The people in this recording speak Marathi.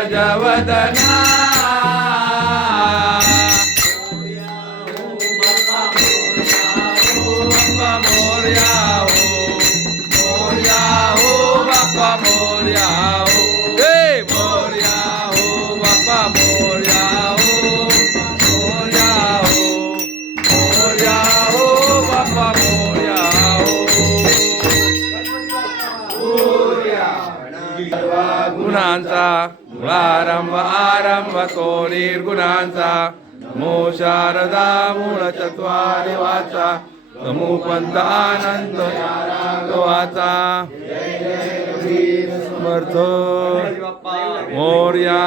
पंकजवदना बाप्पा मोरया हो बाप्पा मोरया हो हे मोरया हो बाप्पा मोरया हो बाप्पा मोरया हो गुणांचा मूळारंभ आरंभ तो निर्गुणांचा नमो शारदा मूळ चत्वारि वाचा नमो पंथ आनंद वाचा समर्थ मोरया